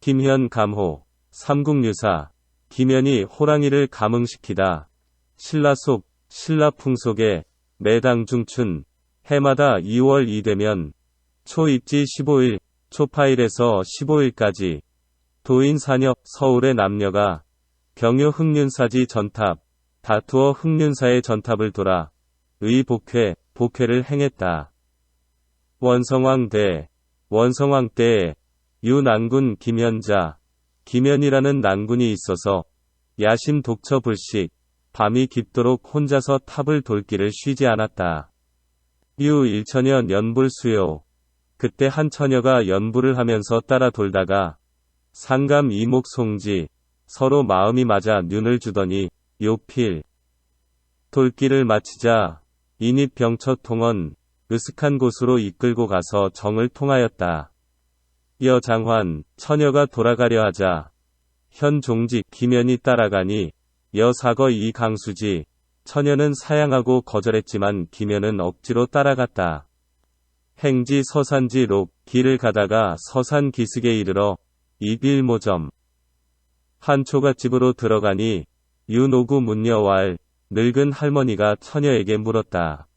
김현 감호, 삼국유사, 김현이 호랑이를 감흥시키다. 신라 속, 신라 풍속에 매당 중춘, 해마다 2월 이되면 초 입지 15일, 초파일에서 15일까지 도인사녀, 서울의 남녀가 경유 흑륜사지 전탑, 다투어 흑륜사의 전탑을 돌아 복회를 행했다. 원성왕 때에 유난군 김현자, 김현이라는 난군이 있어서 야심 독처 불식, 밤이 깊도록 혼자서 탑을 돌기를 쉬지 않았다. 유 일처녀 연불수요. 그때 한 처녀가 연불을 하면서 따라 돌다가 상감 이목 송지, 서로 마음이 맞아 눈을 주더니 요필. 돌길을 마치자 인입 병처 통원, 으슥한 곳으로 이끌고 가서 정을 통하였다. 여장환, 처녀가 돌아가려 하자 현종직 김현이 따라가니 여사거 이강수지, 처녀는 사양하고 거절했지만 김현은 억지로 따라갔다. 행지 서산지 록, 길을 가다가 서산 기슭에 이르러 이빌모점 한 초가집으로 들어가니 유노구 문여왈, 늙은 할머니가 처녀에게 물었다.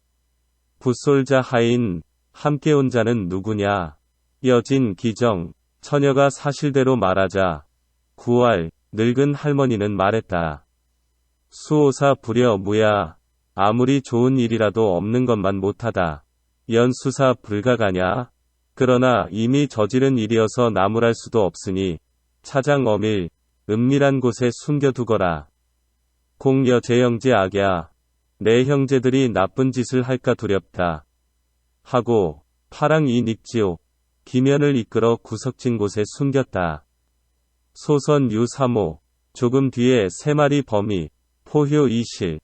붓솔자 하인, 함께 온 자는 누구냐? 여진 기정, 처녀가 사실대로 말하자 구왈, 늙은 할머니는 말했다. 수오사 부려 무야, 아무리 좋은 일이라도 없는 것만 못하다. 연수사 불가가냐? 그러나 이미 저지른 일이어서 나무랄 수도 없으니 차장 어밀, 은밀한 곳에 숨겨두거라. 공여 제영지 악야, 내 형제들이 나쁜 짓을 할까 두렵다. 하고 파랑 이 닉지오, 김현을 이끌어 구석진 곳에 숨겼다. 소선 유3호, 조금 뒤에 3마리 범이, 포효 이실.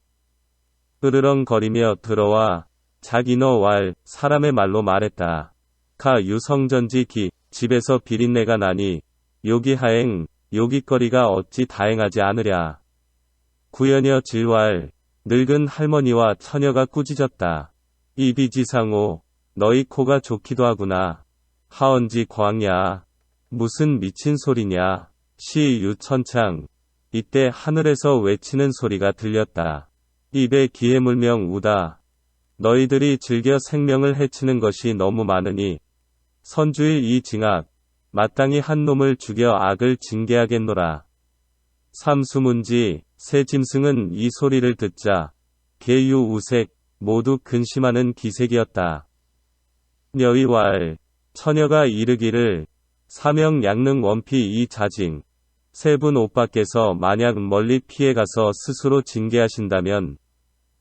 으르렁거리며 들어와 자기너 왈, 사람의 말로 말했다. 가 유성전지 기, 집에서 비린내가 나니 요기하행, 요깃거리가 어찌 다행하지 않으랴. 구연여 질왈, 늙은 할머니와 처녀가 꾸짖었다. 이비지상오, 너희 코가 좋기도 하구나. 하언지 광야, 무슨 미친 소리냐. 시 유천창. 이때 하늘에서 외치는 소리가 들렸다. 입에 기해물명 우다. 너희들이 즐겨 생명을 해치는 것이 너무 많으니 선주일 이 징악, 마땅히 한 놈을 죽여 악을 징계하겠노라. 삼수문지, 새 짐승은 이 소리를 듣자 개유 우색, 모두 근심하는 기색이었다. 여의왈, 처녀가 이르기를 사명 양능 원피 이 자징, 세 분 오빠께서 만약 멀리 피해가서 스스로 징계하신다면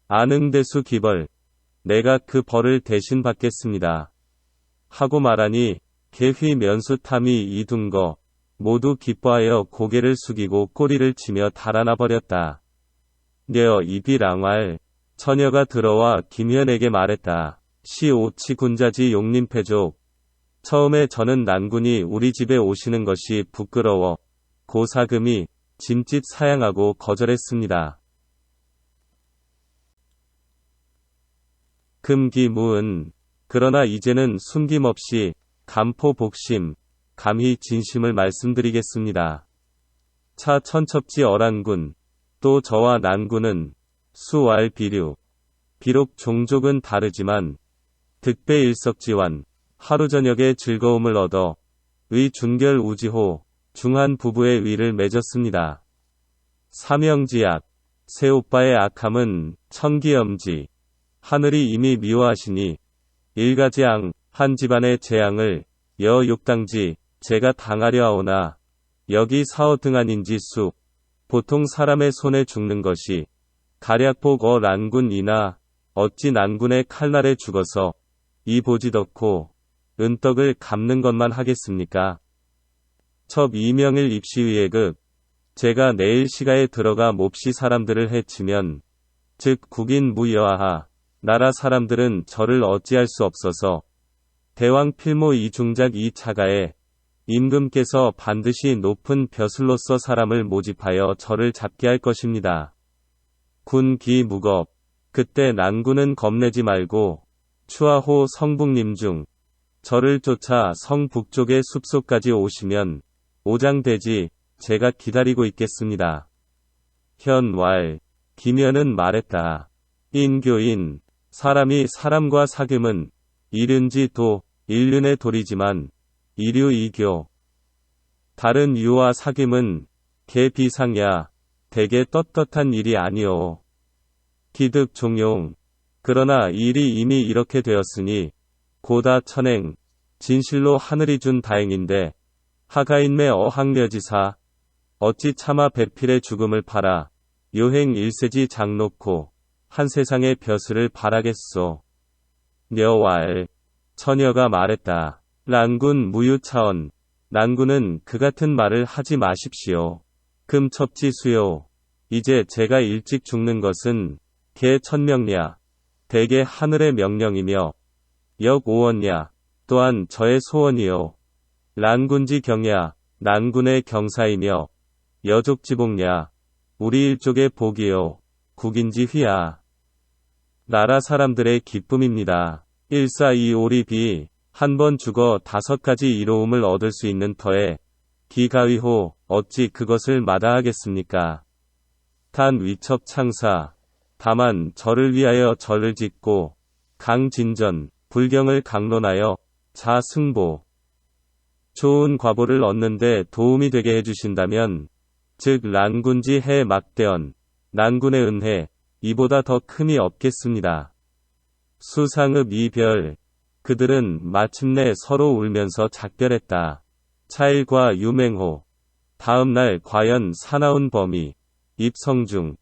안응대수 기벌, 내가 그 벌을 대신 받겠습니다. 하고 말하니 개휘 면수 탐이 이둔거 모두 기뻐하여 고개를 숙이고 꼬리를 치며 달아나 버렸다. 녀 이비랑왈, 처녀가 들어와 김현에게 말했다. 시 오치 군자지 용림패족. 처음에 저는 난군이 우리 집에 오시는 것이 부끄러워 고사금이 짐짓 사양하고 거절했습니다. 금기무은, 그러나 이제는 숨김없이 감포복심, 감히 진심을 말씀드리겠습니다. 차 천첩지 어란군, 또 저와 난군은 수왈 비류, 비록 종족은 다르지만 득배일석지환, 하루 저녁에 즐거움을 얻어 의 준결 우지호, 중한 부부의 위를 맺었습니다. 사명지약, 새오빠의 악함은 천기염지, 하늘이 이미 미워하시니 일가지앙, 한 집안의 재앙을 여욕당지, 제가 당하려 하오나 여기 사어등한인지 수, 보통 사람의 손에 죽는 것이 가략복 난군이나 어찌 난군의 칼날에 죽어서 이 보지덕고 은떡을 갚는 것만 하겠습니까? 첩 이명일 입시위의급, 제가 내일 시가에 들어가 몹시 사람들을 해치면 즉 국인 무여하하, 나라 사람들은 저를 어찌할 수 없어서 대왕 필모 이중작 이 차가에 임금께서 반드시 높은 벼슬로서 사람을 모집하여 저를 잡게 할 것입니다. 군기 무겁, 그때 난군은 겁내지 말고 추하호 성북림 중 저를 쫓아 성북쪽의 숲속까지 오시면 오장대지 제가 기다리고 있겠습니다. 현왈 김현은 말했다. 인교인 사람이 사람과 사귐은 이륜지 도 인륜의 도리지만 이류 이교 다른 유와 사귐은 개비상야 대개 떳떳한 일이 아니오. 기득 종용 그러나 일이 이미 이렇게 되었으니 고다 천행 진실로 하늘이 준 다행인데 하가인매 어학려지사 어찌 차마 배필의 죽음을 팔아 요행 일세지 장놓고 한 세상의 벼슬을 바라겠소. 녀왈 처녀가 말했다. 란군 무유차언 난군은 그 같은 말을 하지 마십시오. 금첩지수요. 이제 제가 일찍 죽는 것은 개 천명랴 대개 하늘의 명령이며 역오원랴 또한 저의 소원이요. 란군지 경야 난군의 경사이며 여족지복랴 우리 일족의 복이요. 국인지 휘야 나라 사람들의 기쁨입니다. 일사이오리비 한 번 죽어 5가지 이로움을 얻을 수 있는 터에 기가위호 어찌 그것을 마다하겠습니까? 단 위첩 창사 다만 저를 위하여 절을 짓고 강진전 불경을 강론하여 자승보 좋은 과보를 얻는데 도움이 되게 해주신다면 즉 란군지 해 막대언 난군의 은혜 이보다 더 큼이 없겠습니다. 수상읍 이별 그들은 마침내 서로 울면서 작별했다. 차일과 유맹호 다음날 과연 사나운 범이 입성중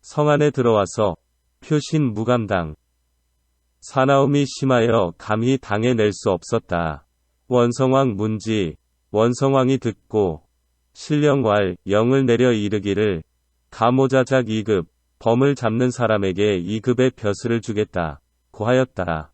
성 안에 들어와서 표신 무감당 사나움이 심하여 감히 당해낼 수 없었다. 원성왕 문지 원성왕이 듣고 신령왈 영을 내려 이르기를 가모자작 2급 범을 잡는 사람에게 2급의 벼슬을 주겠다 고 하였다.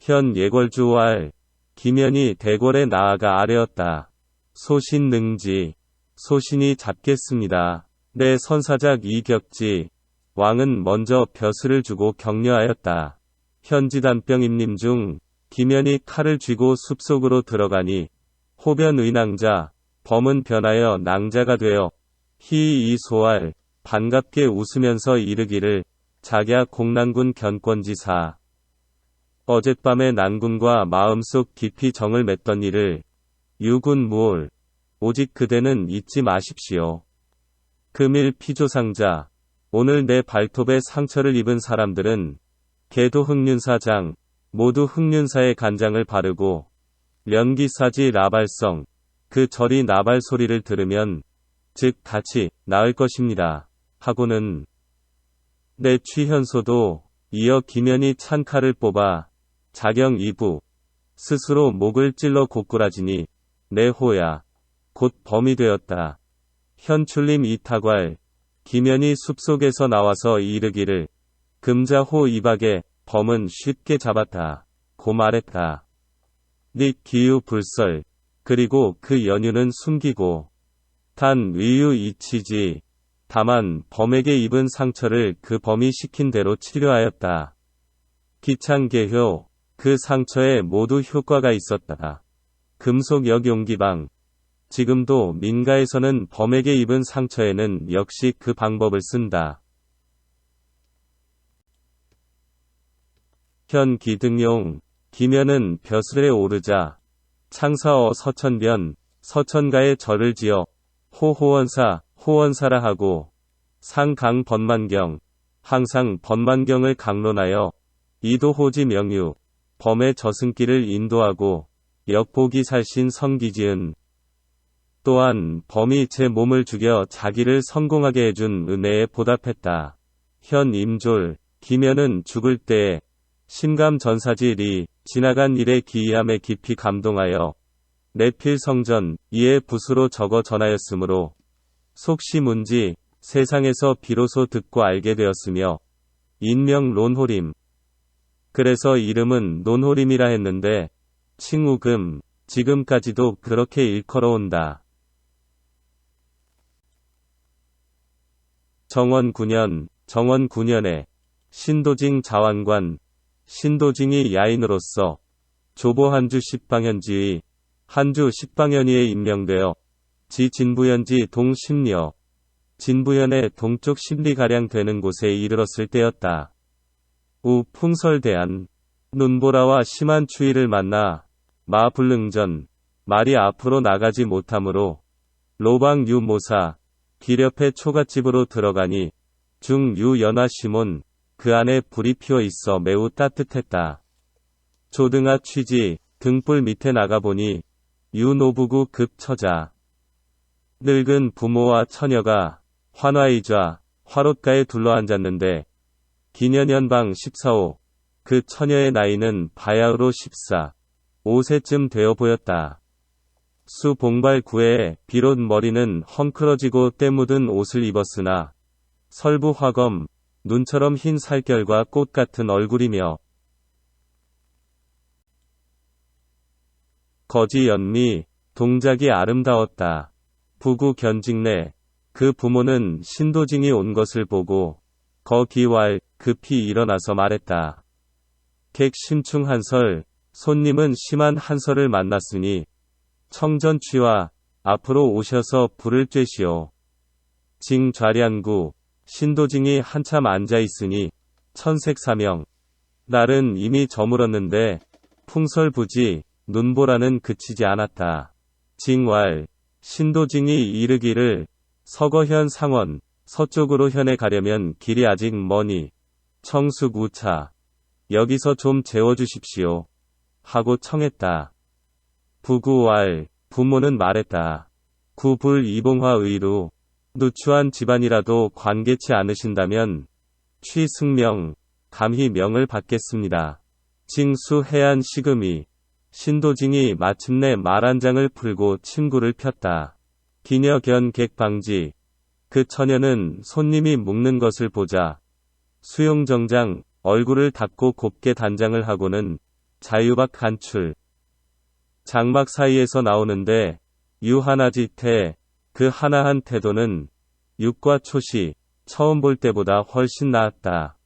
현 예궐주왈 김현이 대궐에 나아가 아뢰었다. 소신 능지 소신이 잡겠습니다. 내 선사작 이격지 왕은 먼저 벼슬을 주고 격려하였다. 현지단병임님 중 김현이 칼을 쥐고 숲속으로 들어가니 호변의낭자 범은 변하여 낭자가 되어 희이소알 반갑게 웃으면서 이르기를 자갸 공난군 견권지사 어젯밤에 난군과 마음속 깊이 정을 맺던 일을 유군 무올 오직 그대는 잊지 마십시오. 금일 피조상자 오늘 내 발톱에 상처를 입은 사람들은 개도 흑륜사장 모두 흑륜사의 간장을 바르고 련기사지 라발성 그 절이 나발 소리를 들으면 즉 같이 나을 것입니다. 하고는 내 취현소도 이어 김현이 찬 칼을 뽑아 자경 2부 스스로 목을 찔러 고꾸라지니 내 호야 곧 범이 되었다. 현출림 이타괄 김현이 숲속에서 나와서 이르기를 금자호 이박에 범은 쉽게 잡았다 고 말했다. 닉 기유 불설 그리고 그 연유는 숨기고 단 위유 이치지 다만 범에게 입은 상처를 그 범이 시킨 대로 치료하였다. 기창개효 그 상처에 모두 효과가 있었다. 금속역 용기방 지금도 민가에서는 범에게 입은 상처에는 역시 그 방법을 쓴다. 현 기등용 김현은 벼슬에 오르자 창사어 서천변 서천가에 절을 지어 호호원사 호원사라 하고 상강 번만경 항상 번만경을 강론하여 이도호지 명유 범의 저승길을 인도하고 역보기 살신 성기지은 또한 범이 제 몸을 죽여 자기를 성공하게 해준 은혜에 보답했다. 현 임졸 김현은 죽을 때에 심감전사지 지나간 일의 기이함에 깊이 감동하여 내필 성전 이에 붓으로 적어 전하였으므로 속시문지 세상에서 비로소 듣고 알게 되었으며 인명 론호림 그래서 이름은 논호림이라 했는데 칭우금 지금까지도 그렇게 일컬어온다. 정원 9년 정원 9년에 신도징 자완관 신도징이 야인으로서 조보 한주 십방현지의 한주 십방현위에 임명되어 지 진부현지 동십리여. 진부현의 동쪽 십리가량 되는 곳에 이르렀을 때였다. 우 풍설대안. 눈보라와 심한 추위를 만나 마불능전 말이 앞으로 나가지 못하므로 로방 유모사 길 옆에 초가집으로 들어가니 중유 연화 시몬 그 안에 불이 피어 있어 매우 따뜻했다. 조등아 취지 등불 밑에 나가보니 유노부구 급 처자. 늙은 부모와 처녀가 환화의좌 화롯가에 둘러앉았는데 기년연방 14호 그 처녀의 나이는 바야흐로 14, 5세쯤 되어 보였다. 수봉발 구에 비롯 머리는 헝클어지고 때 묻은 옷을 입었으나 설부 화검, 눈처럼 흰 살결과 꽃 같은 얼굴이며 거지 연미, 동작이 아름다웠다. 부구 견직내 그 부모는 신도징이 온 것을 보고 거기왈 급히 일어나서 말했다. 객 심충 한설, 손님은 심한 한설을 만났으니 청전취와 앞으로 오셔서 불을 쬐시오. 징 좌량구, 신도징이 한참 앉아있으니 천색사명. 날은 이미 저물었는데 풍설부지, 눈보라는 그치지 않았다. 징왈, 신도징이 이르기를 서거현 상원, 서쪽으로 현에 가려면 길이 아직 머니, 청숙 우차, 여기서 좀 재워주십시오. 하고 청했다. 부구왈, 부모는 말했다. 구불 이봉화 의루, 누추한 집안이라도 관계치 않으신다면 취승명, 감히 명을 받겠습니다. 징수 해안 시금이, 신도징이 마침내 말 한 장을 풀고 침구를 폈다. 기녀견 객방지, 그 처녀는 손님이 묵는 것을 보자 수용정장, 얼굴을 닫고 곱게 단장을 하고는 자유박 간출. 장막 사이에서 나오는데 유하나지태, 그 하나한 태도는 육과 초시, 처음 볼 때보다 훨씬 나았다.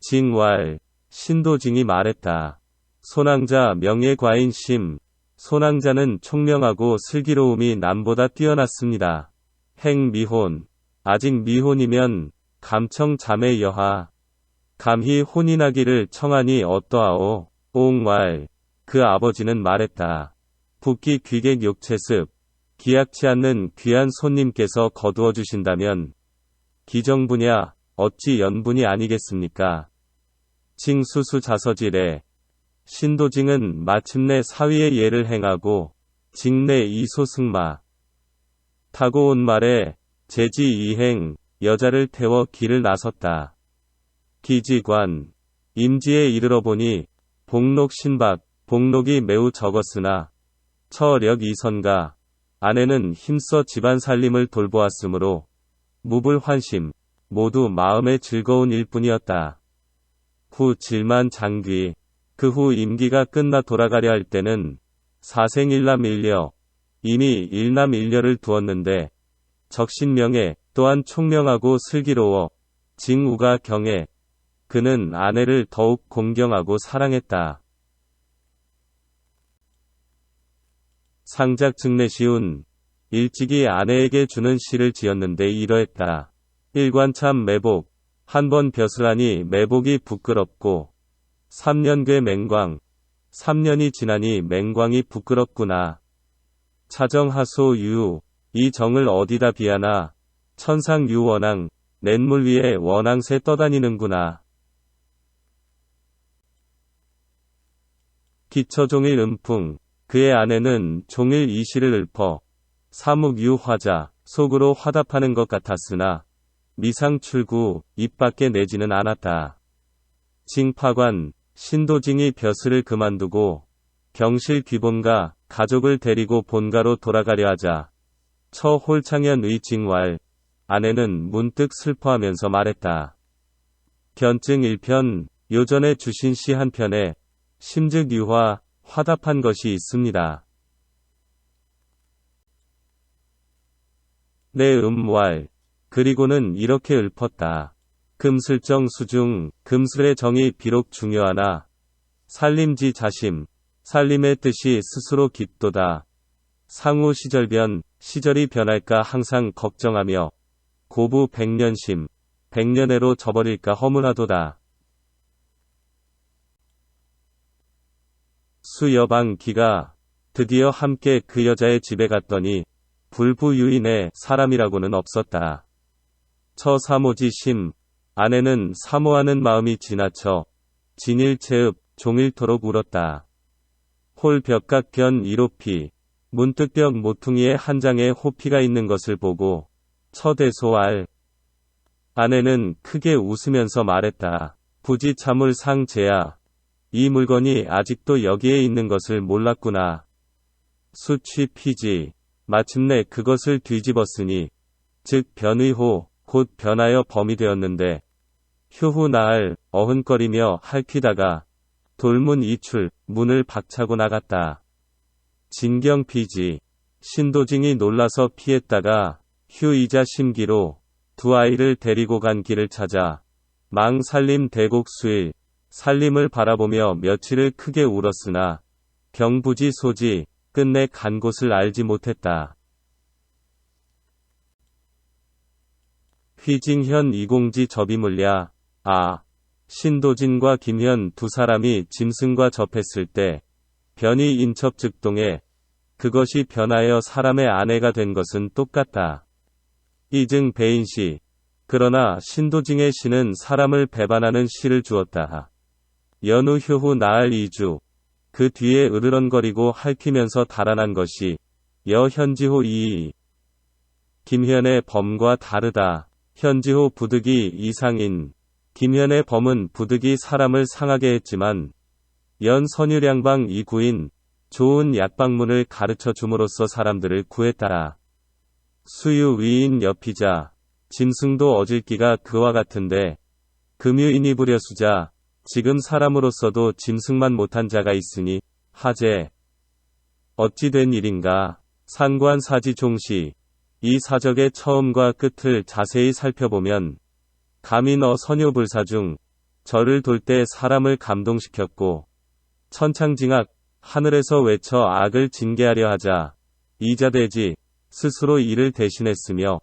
징왈, 신도징이 말했다. 손왕자 명예과인 심, 손왕자는 총명하고 슬기로움이 남보다 뛰어났습니다. 행미혼, 아직 미혼이면 감청 자매 여하. 감히 혼인하기를 청하니 어떠하오? 옹왈, 그 아버지는 말했다. 북기 귀객 욕채습, 기약치 않는 귀한 손님께서 거두어 주신다면 기정부냐 어찌 연분이 아니겠습니까? 징수수 자서질에 신도징은 마침내 사위의 예를 행하고 직내 이소승마 타고 온 말에 제지 이행 여자를 태워 길을 나섰다. 기지관 임지에 이르러 보니 복록 신박 복록이 매우 적었으나 처력 이선가 아내는 힘써 집안 살림을 돌보았으므로 무불환심 모두 마음의 즐거운 일뿐이었다. 후 질만 장귀 그 후 임기가 끝나 돌아가려 할 때는 사생 일남 일녀 이미 일남 일녀를 두었는데 적신명예 또한 총명하고 슬기로워 징우가 경해 그는 아내를 더욱 공경하고 사랑했다. 상작 증내시운 일찍이 아내에게 주는 시를 지었는데 이러했다. 일관참 매복 한 번 벼슬하니 매복이 부끄럽고 3년 괴 맹광 3년이 지나니 맹광이 부끄럽구나. 차정하소 유 이 정을 어디다 비하나 천상 유원앙 냇물 위에 원앙새 떠다니는구나. 기처종일 음풍 그의 아내는 종일 이 시를 읊어 사묵유화자 속으로 화답하는 것 같았으나 미상출구 입 밖에 내지는 않았다. 징파관 신도징이 벼슬을 그만두고 경실 귀본가 가족을 데리고 본가로 돌아가려 하자 처 홀창현의 징왈 아내는 문득 슬퍼하면서 말했다. 견증 1편 요전에 주신 시 한 편에 심즉 유화 화답한 것이 있습니다. 내 음왈 그리고는 이렇게 읊었다. 금슬정 수중 금슬의 정이 비록 중요하나 살림지 자심 살림의 뜻이 스스로 깊도다. 상우 시절변, 시절이 변할까 항상 걱정하며 고부 백년심, 백년해로 져버릴까 허물하도다. 수여방 기가 드디어 함께 그 여자의 집에 갔더니 불부유인의 사람이라고는 없었다. 처사모지 심, 아내는 사모하는 마음이 지나쳐 진일체읍 종일토록 울었다. 홀 벽각견 이로피, 문득 벽 모퉁이에 한 장의 호피가 있는 것을 보고 처대소알. 아내는 크게 웃으면서 말했다. 부지 참을 상제야. 이 물건이 아직도 여기에 있는 것을 몰랐구나. 수취 피지. 마침내 그것을 뒤집었으니 즉 변의호 곧 변하여 범이 되었는데 휴후 나을 어흔거리며 핥히다가 돌문 이출 문을 박차고 나갔다. 진경 피지. 신도징이 놀라서 피했다가 휴이자 심기로 두 아이를 데리고 간 길을 찾아 망 살림 대곡수일 살림을 바라보며 며칠을 크게 울었으나 경부지 소지 끝내 간 곳을 알지 못했다. 휘징현 이공지 접이물랴. 아, 신도진과 김현 두 사람이 짐승과 접했을 때 변이 인첩즉동에 그것이 변하여 사람의 아내가 된 것은 똑같다. 이증 배인시. 그러나 신도징의 시는 사람을 배반하는 시를 주었다. 연후 휴후 나알 이주. 그 뒤에 으르렁거리고 핥히면서 달아난 것이 여현지호 이이. 김현의 범과 다르다. 현지호 부득이 이상인. 김현의 범은 부득이 사람을 상하게 했지만 연 선유량방 이구인 좋은 약방문을 가르쳐 줌으로써 사람들을 구했다라. 수유 위인 여피자. 짐승도 어질기가 그와 같은데 금유인이 부려수자. 지금 사람으로서도 짐승만 못한 자가 있으니 하제. 어찌 된 일인가. 상관 사지 종시. 이 사적의 처음과 끝을 자세히 살펴보면 감히 너 선효불사 중 절을 돌 때 사람을 감동시켰고 천창징악 하늘에서 외쳐 악을 징계하려 하자 이자대지 스스로 이를 대신했으며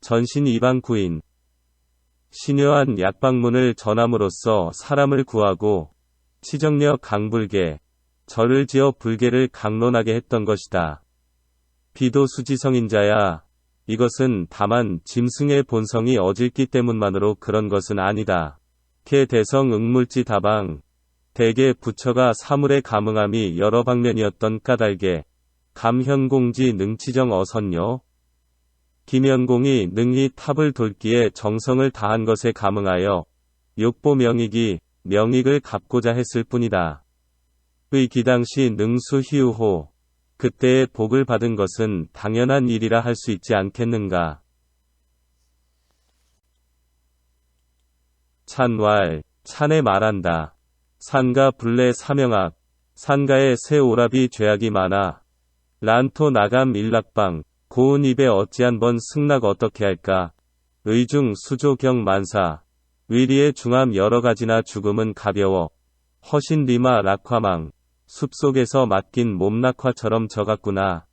전신 이방 구인 신여한 약방문을 전함으로써 사람을 구하고 치정력 강불계 절을 지어 불계를 강론하게 했던 것이다. 비도 수지성인자야. 이것은 다만 짐승의 본성이 어질기 때문만으로 그런 것은 아니다. 개 대성 응물지 다방. 대개 부처가 사물에 감응함이 여러 방면이었던 까닭에 감현공지 능치정 어선요. 김현공이 능히 탑을 돌기에 정성을 다한 것에 감응하여 욕보 명익이 명익을 갚고자 했을 뿐이다. 의 기당시 능수 희우호. 그때의 복을 받은 것은 당연한 일이라 할 수 있지 않겠는가. 찬왈, 찬에 말한다. 산가 불례 사명악. 산가에 새 오랍이 죄악이 많아. 란토 나감 일락방. 고운 입에 어찌 한번 승낙 어떻게 할까. 의중 수조경 만사. 위리의 중함 여러 가지나 죽음은 가벼워. 허신 리마 락화망. 숲속에서 맡긴 몸낙화처럼 져갔구나.